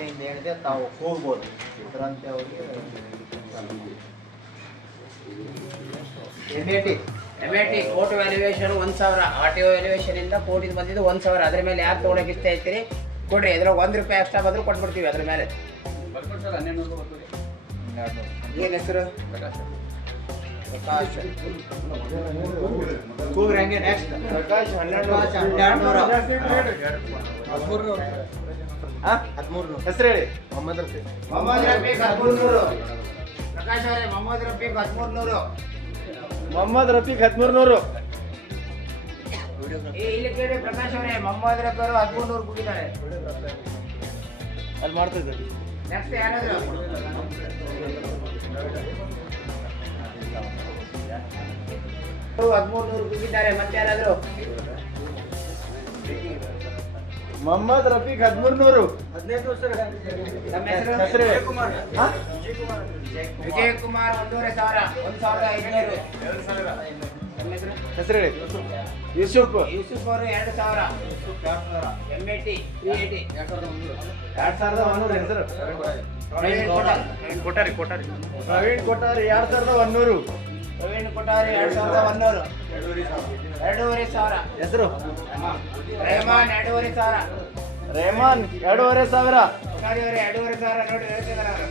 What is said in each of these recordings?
ಆಸೆಯಿಂದ ಏನಿದೆ ತಾವು ಹೋಗ್ಬೋದು. ಇದರಂತೆ ಅವರಿಗೆ MAT court valuation 1000, RTO valuation ಇಂದ ಕೋರ್ಟಿಂದ ಬಂದಿದ್ದು 1000. ಅದ್ರ ಮೇಲೆ ಯಾರು ತೊಗೊಳಕ್ಕೆ ಇಷ್ಟ ಐತಿರಿ ಕೊಡ್ರಿ. ಇದ್ರಾಗ ₹1 ಎಕ್ಸ್ಟ್ರಾ ಬಂದರೂ ಕೊಟ್ಬಿಡ್ತೀವಿ. ಅದ್ರ ಮೇಲೆ ಏನು ಹೆಸರು? ಪ್ರಕಾಶ್. ಕೂಗ್ರಂಗೆ ನೆಕ್ಸ್ಟ್ ಪ್ರಕಾಶ್ 1200. ಹೆಸರು ಹೇಳಿ. ಮೊಹಮ್ಮದ್ ರಫೀಕ್ 1300. ಪ್ರಕಾಶ್ ಅವರೇ ಮೊಹಮ್ಮದ್ ರಫೀಕ್ 1300. ಮೊಹಮ್ಮದ್ ರಫೀಕ್ 1300. ಇಲ್ಲಿ ಕೇಳಿ ಪ್ರಕಾಶ್ ಅವರೇ ಮೊಹಮ್ಮದ್ ರಫೀಕ್ ಅವರು 1300 ಕೂಗಿದ್ದಾರೆ. ಅಲ್ಲಿ ಮಾಡ್ತಾ ಇದ್ದಾರೆ. ನೆಕ್ಸ್ಟ್ ಯಾರಾದ್ರು 1300 ಕೂಗಿದ್ದಾರೆ. ಮತ್ತೆ ಯಾರಾದ್ರು? ಮೊಹಮ್ಮದ್ ರಫೀಕ್ 1300. ನಮ್ಮ ಹೆಸರು? ವಿಜಯಕುಮಾರ್. ವಿಜಯಕುಮಾರ್ 1500. 1500. ನಮ್ಮ ಹೆಸರು? ಹೆಸರು ಹೇಳಿ. ಯೂಸುಫ್. ಯೂಸುಫ್ ಅವರು 2000. MAT 380. 2100. ಹೆಸರು ಪ್ರವೀಣ್ ಕೊಠಾರಿ. ಪ್ರವೀಣ್ ಕೊಠಾರಿ 2100. ಪ್ರವೀಣ್ ಕೊಠಾರಿ 2100. 2500. ಹೆಸರು ರೆಹಮಾನ್ 2500. ರೆಹಮಾನ್ 2500. ಕೊಠಾರಿ ಅವರೇ 2500 ನೋಡಿ ಹೇಳ್ತಿದ್ದಾರೆ ಅವರು.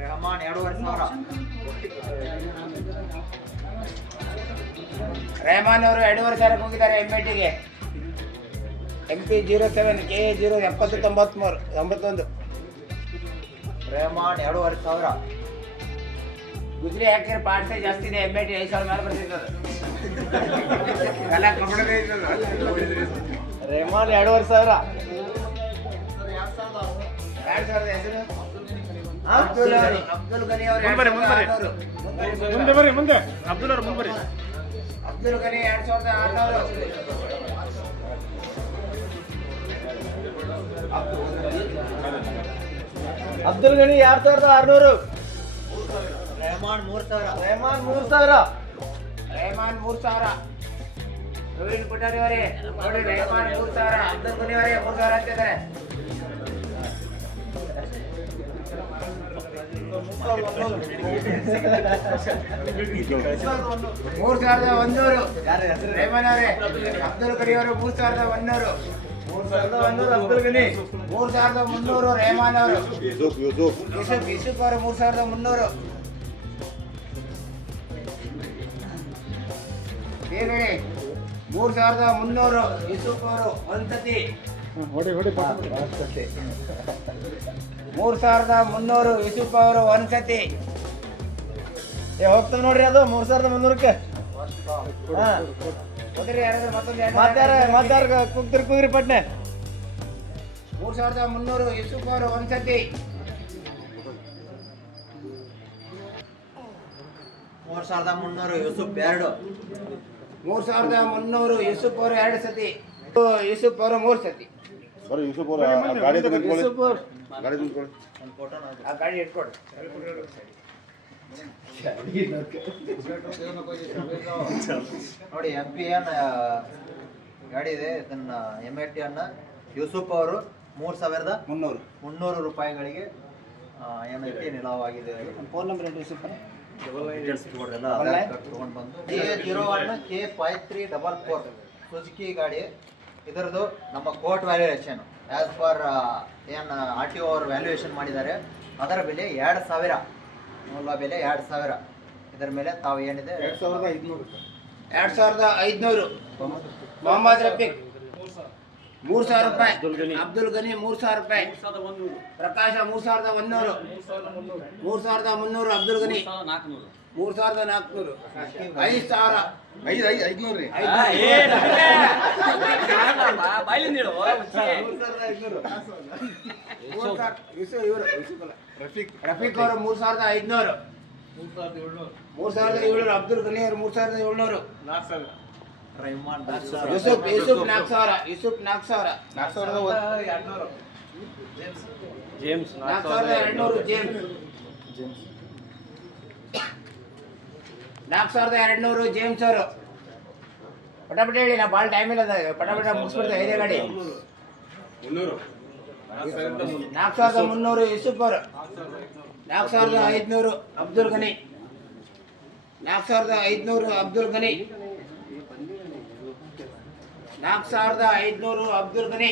ರೆಹಮಾನ್ 2500. ರೆಹಮಾನ್ ಅವರು 2500 ಹೋಗಿದ್ದಾರೆ MATಗೆ. MP 07 KA 07093 Rahman 2500. ಗುಜರಿ ಹಾಕಿದ್ರೆ ಪಾರ್ಟ್ಸೇ ಜಾಸ್ತಿ ಇದೆ. MAT 5000 ಮೇಲೆ ಬರ್ತಿದ್ದದು. ಎಲ್ಲ ಕಬ್ಬಣದೇ ಇದ್ದದು. ರೆಹಮಾನ್ 2500. 2000 ಹೆಸರು ಅಬ್ದುಲ್ ಗನಿ ಅವರು. ಮುಂದೆ ಅಬ್ದುಲ್ ಅವ್ರು ಮುಂದೆ. ಅಬ್ದುಲ್ ಗನಿ 2600. ಅಬ್ದುಲ್ ಗನಿ 2600. ರೆಹಮಾನ್ 3000. ರೆಹಮಾನ್ 3000. ರೆಹಮಾನ್ 3000. ಪ್ರವೀಣ್ ಕೊಠಾರಿ ಅವರೇ ನೋಡಿ ರೆಹಮಾನ್ 3000. ಅಬ್ದುಲ್ ಗನಿ ಅವರೇ 3000 ಅಂತಿದ್ದಾರೆ. 3100. ರೆಹಮಾನ್ ಅವರೇ ಅಬ್ದುಲ್ ಗನಿ ಅವರು 3100. 3100 ಅಬ್ದುಲ್ ಗನಿ. 3300 ರೆಹಮಾನ್ ಅವರು. ಯೂಸುಫ್ ಅವರು 3300. ಹೇಳಿ 3300 ಯೂಸುಫ್ ಅವರು ಒಂದ್ಸತಿ. 3300 ಯೂಸುಫ್ ಅವರು ಒಂದ್ಸತಿ. ಹೋಗ್ತಾವ ನೋಡ್ರಿ ಅದು 3300ಕ್ಕೆ. ಹೋದ್ರಿ ಯಾರಾದ್ರೂ ಮತ್ತೊಂದು ಮಾತಾರ ಕೂಗ್ರಿ ಪಟ್ನೆ. 3300 ಯೂಸುಫ್ ಅವರು ಒಂದ್ಸತಿ. 3300 ಯೂಸುಫ್ 2. 3300 ಯೂಸುಫ್ ಅವರು 2 ಸತಿ. ಯೂಸುಫ್ ಅವರು 3 ಸತಿ. ಆ ಗಾಡಿ ಇಟ್ಕೊಡಿ. ನೋಡಿ MPN ಗಾಡಿ ಇದೆ. ಇದನ್ನ MAT ಅನ್ನ ಯೂಸುಫ್ ಅವರು 3300 ರೂಪಾಯಿಗಳಿಗೆ ಏನೈತಿ ನಿಲವಾಗಿದೆ. ಫೋನ್ ನಂಬರ್ ಏನು ಯೂಸುಫ್? ತಗೊಂಡು ಬಂದು KA01 K5344 ಸುಜುಕಿ ಗಾಡಿ. ಇದರದ್ದು ನಮ್ಮ ಕೋರ್ಟ್ ವ್ಯಾಲ್ಯೂಯೇಷನ್ ಆಸ್ ಪರ್ ಏನು RTO ಅವರು ವ್ಯಾಲ್ಯೂಯೇಷನ್ ಮಾಡಿದ್ದಾರೆ. ಅದರ ಬೆಲೆ 2000. ಮೂಲ ಬೆಲೆ 2000. ಇದರ ಮೇಲೆ ತಾವು ಏನಿದೆ 2500. ಮೊಹಮ್ಮದ್ ರಫೀಕ್ 3000 ರೂಪಾಯಿ. ಅಬ್ದುಲ್ ಗನಿ 3000 ರೂಪಾಯಿ. ಪ್ರಕಾಶ 3100. 3300 ಅಬ್ದುಲ್ ಗನಿ 3400. 5000. 500 ರಫೀಕ್ ಅವರು 3500. 3700. ಅಬ್ದುಲ್ ಗನಿ ಅವರು 3700. ಯೂಸುಫ್ 4000. ಯೂಸುಫ್ 4000. ಜೇಮ್ಸ್ 4200. ಜೇಮ್ಸ್ ಅವರು ಪಟಾಪಟ ಹೇಳಿ. ನಾ ಭಾಳ ಟೈಮ್ ಇಲ್ಲ. ಪಟಾಪಟ ಮುಗಿಸ್ಬಿಡ್ತೇವೆ. ಐದೇ ಗಾಡಿ 4300 ಯೂಸುಫ್ ಅವರು. 4500 ಅಬ್ದುಲ್ ಗನಿ. 4500 ಅಬ್ದುಲ್ ಗನಿ. 4500 ಅಬ್ದುಲ್ ಗನಿ.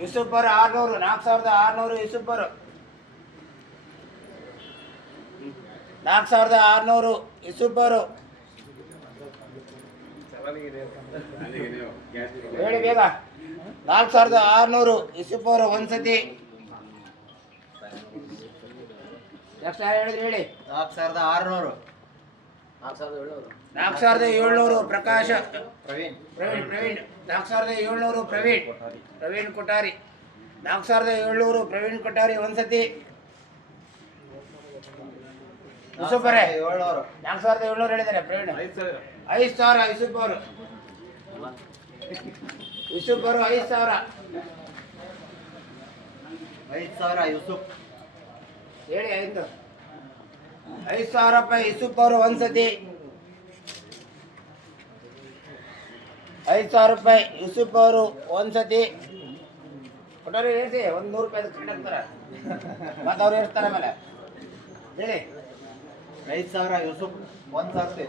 ಯೂಸುಫ್ ಅವರು 600. 4600 ಯೂಸುಫ್ ಅವರು. 4600 ಯೂಸುಫ್ ಅವರು. ಹೇಳಿ ಬೇಗ. 4600 ಯೂಸುಫ್ ಅವರು ಒಂದ್ಸತಿ. ಎಷ್ಟು ಹೇಳಿದ್ರಿ ಹೇಳಿ. 4600. 4700 ಪ್ರಕಾಶ. ಪ್ರವೀಣ್. 4700 ಪ್ರವೀಣ್ ಕೊಠಾರಿ. 4700 ಪ್ರವೀಣ್ ಕೊಠಾರಿ ಒಂದ್ಸತಿ. ಯೂಸುಫ್ ಅವರೇ 700. 4700 ಹೇಳಿದ್ದಾರೆ ಪ್ರವೀಣ್. 5000 ಯೂಸುಫ್ ಅವರು. 5000. 5000 ಯೂಸುಫ್. ಹೇಳಿ 5000 ರೂಪಾಯಿ ಯೂಸುಫ್ ಅವರು ಒಂದ್ಸತಿ. 5000 ರೂಪಾಯಿ ಯೂಸುಫ್ ಅವರು ಒಂದ್ಸತಿ. ಕೊಟ್ಟವ್ರು ಹೇಳ್ಸಿ, ಒಂದು 100 ರೂಪಾಯಿ ಕಟ್ ಹಾಕ್ತಾರೆ ಮತ್ತೆ ಅವ್ರು ಹೇಳ್ತಾರೆ ಆಮೇಲೆ. ಹೇಳಿ 5000 ಯೂಸುಫ್ ಒಂದ್ಸತಿ.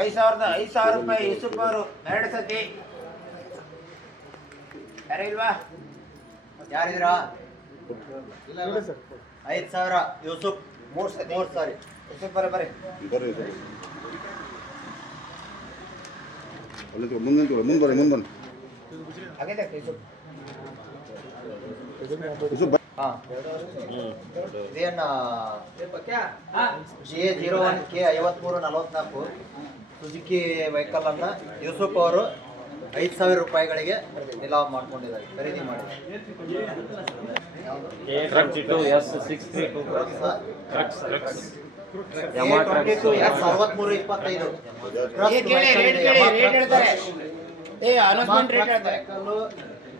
5000 ರೂಪಾಯಿ ಯೂಸುಫ್ ಅವರು ಎರಡು ಸತಿ. ಯಾರು ಇಲ್ವಾ? ಯಾರಿದ್ದೀರಾ? 5000 ಯೂಸುಫ್ ಮೂರು ಸತಿ. ಸಾರಿ ಯೂಸುಫ್ ಅವರೇ ಬರ್ರಿ. ಮುಂದೆ ಆಗಿದೆ ಯೂಸುಫ್. ಹಾಂ ಇದೇನು GA01K 5344 ಸುಜುಕಿ ವೆಹಿಕಲ್ ಅನ್ನ ಯೂಸುಫ್ ಅವರು 5000 ರೂಪಾಯಿಗಳಿಗೆ ನಿಲಾವ್ ಮಾಡ್ಕೊಂಡಿದ್ದಾರೆ, ಖರೀದಿ ಮಾಡಿದ್ದಾರೆ.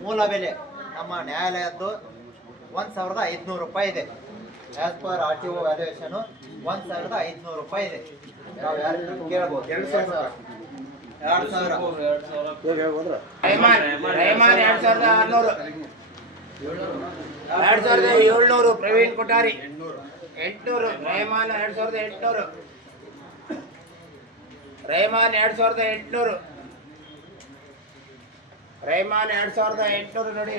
ಮೂಲ ಬೆಲೆ ನಮ್ಮ ನ್ಯಾಯಾಲಯದ್ದು 1500 ರೂಪಾಯಿ ಇದೆ. ಆಸ್ ಪರ್ RTO ವ್ಯಾಲ್ಯೂಯೇಷನ್ 1500 ರೂಪಾಯಿ ಇದೆ. ನಾವು ಯಾರು ಕೇಳ್ಬೋದು. 2000 ರಹಮಾನ್ 2600. 2700 ಪ್ರವೀಣ್ ಕೊಠಾರಿ. 800 ರಹಮಾನ್ 2800. ರಹಮಾನ್ 2800. ರಹಮಾನ್ 2800 ನೋಡಿ.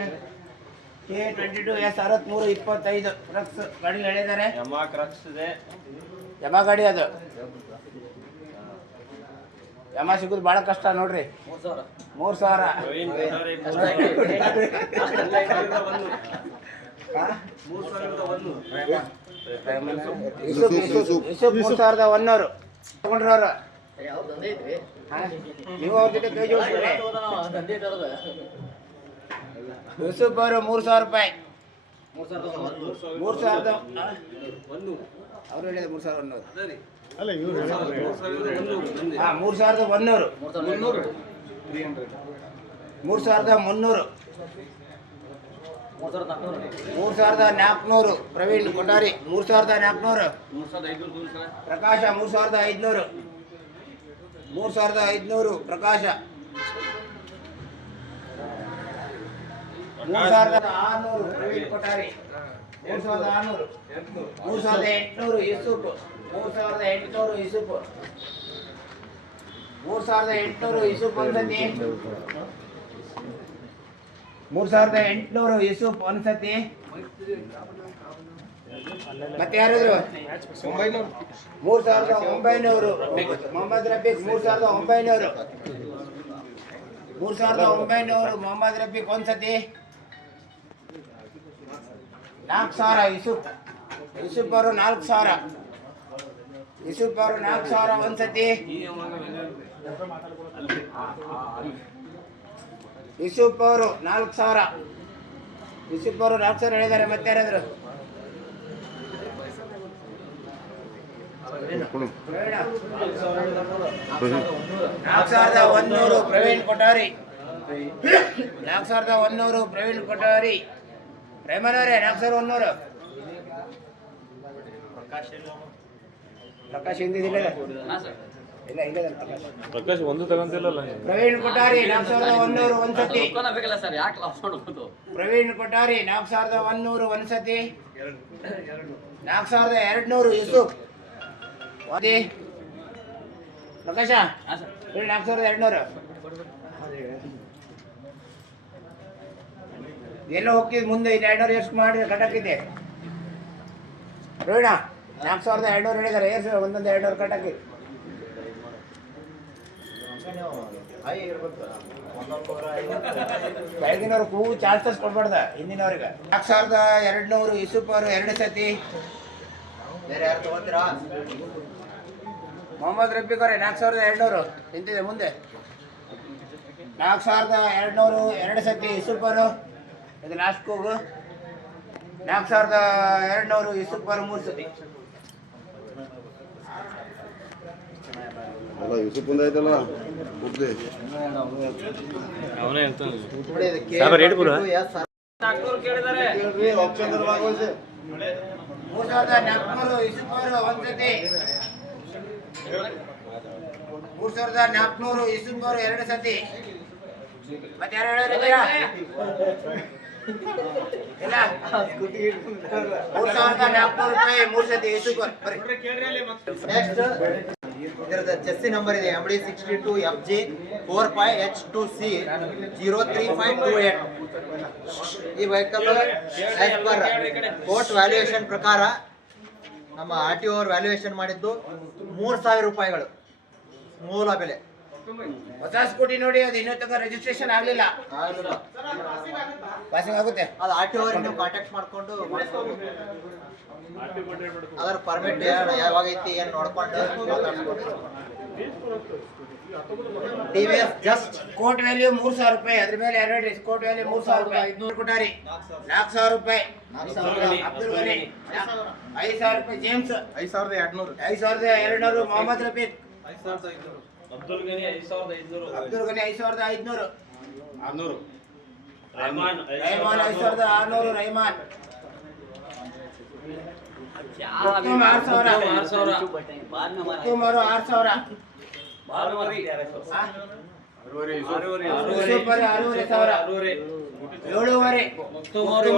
K22S 6325 ಕ್ರಕ್ಸ್ ಗಾಡಿ ಹೇಳಿದ್ದಾರೆ. ಯಮ ಗಾಡಿ ಅದು. ಯಮ ಸಿಗೋದು ಬಹಳ ಕಷ್ಟ ನೋಡ್ರಿ. 3000. ಯೂಸುಫ್ 3100 ತಗೊಂಡ್ರವ್ರು. ನೀವು ಅವ್ರ ಜೊತೆ ಕೈ ಜೋಡಿಸ್ಬಿಡಿ. ಯೂಸುಫ್ ಅವರು 3000 ರೂಪಾಯಿ. 3000 ಅವ್ರು ಹೇಳಿದ 3100. 3100. 3400. 3400 ಪ್ರವೀಣ್ ಕೊಠಾರಿ. 3400. ಪ್ರಕಾಶ 3500. 3500 ಪ್ರಕಾಶ. 3600 ಪ್ರವೀಣ್ ಕೊಠಾರಿ. 3600. 3800 ಯೂಸುಫ್. 3800 ಯೂಸುಫ್. 3800 ಯೂಸುಫ್ ಒಂದ್ಸತಿ. 3800 ಯೂಸುಫ್ ಒಂದ್ಸತಿ. ಮತ್ತೆ ಯಾರಾದ್ರು? 3900 ಮೊಹಮ್ಮದ್ ರಫೀಕ್. 3900. 3900 ಮೊಹಮ್ಮದ್ ರಫೀಕ್ ಒಂದ್ಸತಿ. 4000 ಯೂಸುಫ್. ಯೂಸುಫ್ ಅವರು 4000. ಯೂಸುಫ್ ಅವರು 4000 ಒಂದ್ಸತಿ. ಯೂಸುಫ್ ಅವರು 4000. ಯೂಸುಫ್ ಅವರು 4000 ಹೇಳಿದ್ದಾರೆ. ಮತ್ತೆ ಯಾರಾದ್ರು? 4100 ಪ್ರವೀಣ್ ಕೊಠಾರಿ. 4100 ಪ್ರವೀಣ್ ಕೊಠಾರಿ. ರೇಮನ್ ಅವರೇ 4100. ಪ್ರಕಾಶ್ ಹಿಂದಿದಿಲ್ಲ. ಇಲ್ಲ ಇಲ್ಲ ಪ್ರಕಾಶ್ ಒಂದು ತಗೊಂತಿಲ್ಲಲ್ಲ ನೀವು. ಪ್ರವೀಣ್ ಕೊಠಾರಿ 4100 ಒಂದ್ಸತಿ. ಬೇಕಲ್ಲ ಸರ್ ಯಾಕೆ ಲಾಸ್ ಮಾಡೋದು? ಪ್ರವೀಣ್ ಕೊಠಾರಿ 4100 ಒಂದ್ಸತಿ. 4200 ಯೂಸುಫ್ ಒಂದಿ. ಪ್ರಕಾಶ ಹೇಳಿ 4200 ಎಲ್ಲ ಹೋಗ್ತಿದ್ ಮುಂದೆ. ಇದು 200 ಎಷ್ಟು ಮಾಡಿ ಕಟ್ಟಾಕಿದ್ದೆ ಪ್ರವೀಣ. 4200 ಹೇಳಿದ್ದಾರೆ. ಏರ್ಸಿ ಒಂದೊಂದು 200 ಕಟ್ಟಾಕಿ. ಬೆಳಗಿನವ್ರು ಕೂಗು ಚಾನ್ಸಸ್ ಕೊಡ್ಬಾರ್ದ ಹಿಂದಿನವ್ರಿಗೆ. 4200 ಯೂಸುಫ್ ಅವರು 2 ಸತಿ. ಬೇರೆ ಯಾರು ತಗೋತೀರಾ? ಮೊಹಮ್ಮದ್ ರಫೀಕ್ ಅವರೇ 4200 ನಿಂತಿದೆ ಮುಂದೆ. 4200 2 ಸತಿ ಯೂಸುಫ್ ಅವರು. ಇದು ಲಾಸ್ಟ್ ಕೂಗು. 4200 ಯೂಸುಫ್ ಅವರು 3 ಸತಿ. ಅಲ್ಲ ಯೂಸುಫ್ ಒಂದು ಆಯ್ತಲ್ಲ ಒಬ್ಬೇ ಅವನೇ ಹೇಳ್ತಾನೆ. ನೋಡಿ ಇದು ಕೆ ಸಾಬರ್ ರೇಟ್ ಕೊಡು. Yes sir. 400 ಕೇಳಿದ್ದಾರೆ. 3400 ಯೂಸುಫ್ ಅವರು 1 ಸತಿ. 3400 ಯೂಸುಫ್ ಅವರು 2 ಸತಿ. ಮತ್ತೆ ಯಾರು ಹೇಳಿದ್ದೀರಾ? ಇಲ್ಲ 3400 ರೂಪಾಯಿ 3 ಸತಿ ಯೂಸುಫ್ ಅವರು. ಬರ್ರಿ. ನೆಕ್ಸ್ಟ್ ಇದರದ ಚೆಸ್ಸಿ ನಂಬರ್ ಇದೆ MD62FG 45H2C 03528. ಈ vehicle as per court valuation ಪ್ರಕಾರ ನಮ್ಮ RTO ಅವರು ವ್ಯಾಲ್ಯೂಯೇಷನ್ ಮಾಡಿದ್ದು 3000 ರೂಪಾಯಿಗಳು ಮೂಲ ಬೆಲೆ. ಹೊಸ ಸ್ಕೂಟಿ ನೋಡಿ, ಅದು ಇನ್ನೂ ತನಕ ರಿಜಿಸ್ಟ್ರೇಷನ್ ಆಗಲಿಲ್ಲ. ಪಾಸಿಂಗ್ ಆಗುತ್ತೆ. ಅದು RTO ಅವ್ರಿಗೆ ನೀವು ಕಾಂಟ್ಯಾಕ್ಟ್ ಮಾಡ್ಕೊಂಡು ಅದರ ಪರ್ಮಿಟ್ ಯಾವಾಗ ಐತಿ ಏನು ನೋಡ್ಕೊಂಡು ಮಾತಾಡ್ಸ್ಕೊಂಡು. TVS ಜಸ್ಟ್ ಕೋರ್ಟ್ ವ್ಯಾಲ್ಯೂ 3000 ರೂಪಾಯಿ. ಅದ್ರ ಮೇಲೆ ಎರಡು ಕೋರ್ಟ್ ವ್ಯಾಲ್ಯೂ 3000 ರೂಪಾಯಿ. 500 ಕೊಟ್ಟಾರಿ 4000 ರೂಪಾಯಿ. ಅಬ್ದುಲ್ ಗನಿ 5000 ರೂಪಾಯಿ. ಜೇಮ್ಸ್ 5200. ಮೊಹಮ್ಮದ್ ರಫೀಕ್ ಅಬ್ದುಲ್ ಗನಿ 5500. ಅಬ್ದುಲ್ ಗನಿ 5500. ರಹಮಾನ್ ರಹಮಾನ್ 5600. ರಹಮಾನ್ 6000. 6000. ಸುಮಾರು 6000. ಬಾಲವರಿ ಯೂಸುಫ್ ಅವರು 6500. 7,500. ಮುಕ್ತುಮೋರು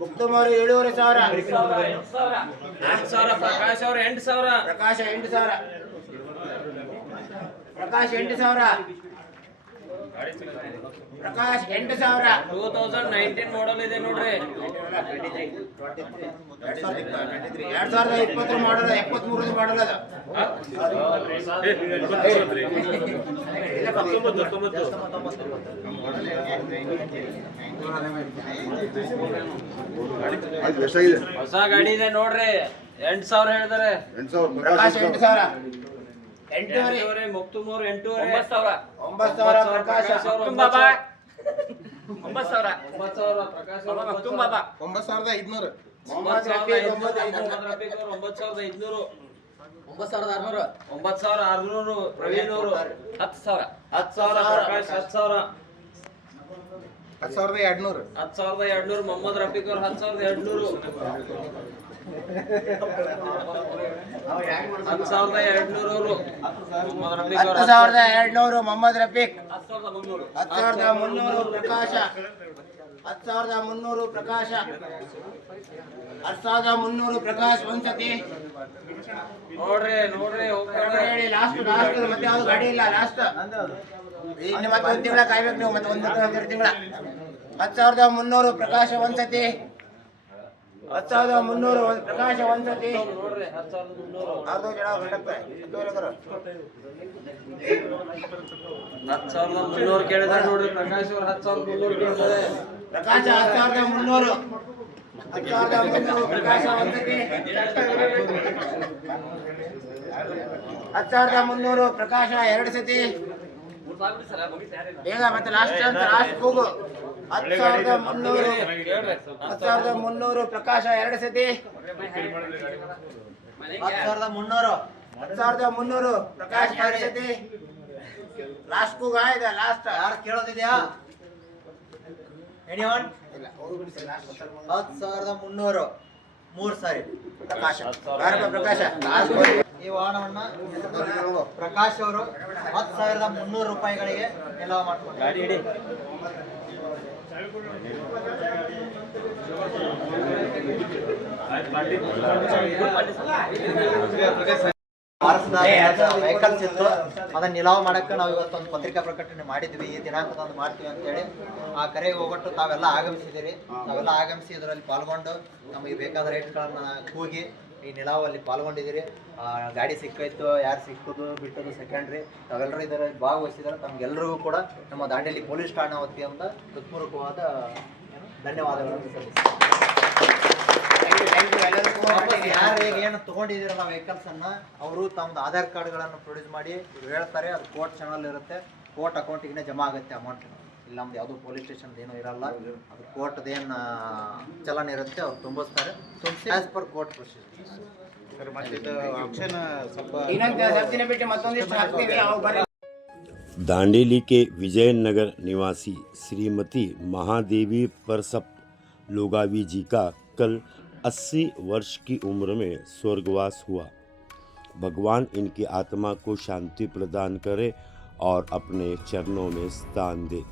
ಮುಕ್ತುಮೋರು 7,500. 8,000. ಪ್ರಕಾಶ್ ಅವರು 8,000. ಪ್ರಕಾಶ 8000. ಪ್ರಕಾಶ್ 8000. ಪ್ರಕಾಶ್ 8000. 2019 ಮಾಡೆಲ್ ಇದೆ ನೋಡ್ರಿ. 2020 ಮಾಡಲ್ 73 ಮಾಡಲ್ ಅದು. ಆಯ್ತು ಎಷ್ಟಾಗಿದೆ? ಹೊಸ ಗಾಡಿ ಇದೆ ನೋಡ್ರಿ. 8,000 ಹೇಳಿದಾರೆ. 8,000 ಪ್ರಕಾಶ್ 8000. 8,500. 8,000. ಮುಕ್ತುಮೋರು 8,000. 9,000. ಪ್ರಕಾಶ 9,000. 9,000. 9,000. ಪ್ರಕಾಶ್ ಅವರು 9,500. 9,500. 9,500. 9,500. 9,600. ಪ್ರವೀಣ್ ಅವರು 10,000. 10,000. ಪ್ರಕಾಶ್ 10,000. 10,200. 10,200. ಮೊಹಮ್ಮದ್ ರಫೀಕ್ ಅವರು 10,200. 10,200 ಅವರು ಮೊಹಮ್ಮದ್ ರಫೀಕ್ ಅವರು 10,200. ಮೊಹಮ್ಮದ್ ರಫೀಕ್ 10,300. 10,300. ಪ್ರಕಾಶ 10,300. ಪ್ರಕಾಶ 10,300. ಪ್ರಕಾಶ್ ಒಂದ್ಸತಿ. ನೋಡ್ರಿ ಹೋಗ್ತಾರೆ. ಹೇಳಿ ಲಾಸ್ಟ್ ಮತ್ತೆ ಯಾವ್ದು ಗಾಡಿ ಇಲ್ಲ. ಲಾಸ್ಟ್ ಇನ್ನು ಮತ್ತೆ 1 ತಿಂಗಳ ಕಾಯ್ಬೇಕು ನೀವು. ಮತ್ತೆ 1 ತಿಂಗಳ. 10,300. ಪ್ರಕಾಶ ಒಂದ್ಸತಿ. 10,300. ಪ್ರಕಾಶ ಒಂದ್ಸತಿ. ನೋಡ್ರಿ 10,300. 10,300 ಕೇಳಿದ್ರೆ ನೋಡ್ರಿ. ಪ್ರಕಾಶ್ ಅವರು 10,300 ಕೇಳಿದ್ದಾರೆ. ಪ್ರಕಾಶ 10,300. 10,300. ಪ್ರಕಾಶ ಒಂದ್ಸತಿ. 10,300. ಪ್ರಕಾಶ 2 ಸತಿ. ಬೇಗ ಮತ್ತೆ ಲಾಸ್ಟ್ ಅಂತ ಲಾಸ್ಟ್ ಕೂಗು. 10,300. 10,300. ಪ್ರಕಾಶ 2 ಸತಿ. 10,300. 10,300. ಪ್ರಕಾಶ 2 ಸತಿ. ಲಾಸ್ಟ್ ಕೂಗ ಇದೆ. ಲಾಸ್ಟ್ ಯಾರು ಕೇಳೋದಿದ್ಯಾ? ಎನಿವನ್? ಇಲ್ಲ ಅವರು ಬಿಡಿಸಿ ಲಾಸ್ಟ್ 10,300. 3 ಸಾರಿ ಪ್ರಕಾಶ್. ಪ್ರಕಾಶ ಈ ವಾಹನವನ್ನ ಪ್ರಕಾಶ್ ಅವರು 10,300 ರೂಪಾಯಿಗಳಿಗೆ ನಿಲಾವ್ ಮಾಡ್ಕೊಂಡು ಗಾಡಿ ಇಡಿ. ವೆಹಿಕಲ್ಸ್ ಇತ್ತು, ಅದನ್ನ ನಿಲಾವ್ ಮಾಡಕ್ಕೆ ನಾವು ಇವತ್ತೊಂದು ಪತ್ರಿಕಾ ಪ್ರಕಟಣೆ ಮಾಡಿದ್ವಿ, ಈ ದಿನಾಂಕದಂದು ಮಾಡ್ತೀವಿ ಅಂತೇಳಿ. ಆ ಕರೆಗೆ ಹೋಗೊಟ್ಟು ತಾವೆಲ್ಲ ಆಗಮಿಸಿದಿರಿ. ತಾವೆಲ್ಲ ಆಗಮಿಸಿ ಇದರಲ್ಲಿ ಪಾಲ್ಗೊಂಡು ನಮಗೆ ಬೇಕಾದ ರೇಟ್ಗಳನ್ನ ಕೂಗಿ ಈ ನಿಲಾವಲ್ಲಿ ಪಾಲ್ಗೊಂಡಿದ್ದೀರಿ. ಗಾಡಿ ಸಿಕ್ಕಾಯ್ತು, ಯಾರು ಸಿಕ್ಕುದು ಬಿಟ್ಟದು ಸೆಕೆಂಡ್ರಿ, ತಾವೆಲ್ಲರೂ ಇದರಲ್ಲಿ ಭಾಗವಹಿಸಿದ್ದಾರೆ. ತಮಗೆಲ್ಲರಿಗೂ ಕೂಡ ನಮ್ಮ ದಾಂಡೇಲಿ ಪೊಲೀಸ್ ಠಾಣಾ ವತಿಯಿಂದ ಹೃತ್ಪೂರ್ವಕವಾದ ಧನ್ಯವಾದಗಳನ್ನು ಯಾರು ಈಗ ಏನು ತಗೊಂಡಿದ್ದೀರಲ್ಲ ವೆಹಿಕಲ್ಸ್ ಅನ್ನ, ಅವರು ತಮ್ಮದು ಆಧಾರ್ ಕಾರ್ಡ್ಗಳನ್ನು ಪ್ರೊಡ್ಯೂಸ್ ಮಾಡಿ ಹೇಳ್ತಾರೆ. ಅದು ಕೋರ್ಟ್ ಚಾನಲ್ ಇರುತ್ತೆ, ಕೋರ್ಟ್ ಅಕೌಂಟಿಗೆ ಜಮಾ ಆಗುತ್ತೆ ಅಮೌಂಟ್. ಇಲ್ಲ ನಮ್ದು ಯಾವುದು ಪೊಲೀಸ್ ಸ್ಟೇಷನ್ ಏನೂ ಇರಲ್ಲ, ಅದು ಕೋರ್ಟ್ದೇನು ಚಲನ ಇರುತ್ತೆ, ಅವ್ರು ತುಂಬಿಸ್ತಾರೆ. ತುಂಬಿಸಿ ಆಸ್ ಪರ್ ಕೋರ್ಟ್ ಪ್ರೊಸೀಜರ್. ಇನ್ನೊಂದು ಸ್ವಲ್ಪ ದಿನ ಬಿಟ್ಟು ಮತ್ತೊಂದಿಷ್ಟು ಹಾಕ್ತೀವಿ, ಅವಾಗ ಬರ್ರಿ. दांडेली के विजयनगर निवासी श्रीमती महादेवी परसप लोगावी जी का कल 80 वर्ष की उम्र में स्वर्गवास हुआ। भगवान इनकी आत्मा को शांति प्रदान करे और अपने चरणों में स्थान दे।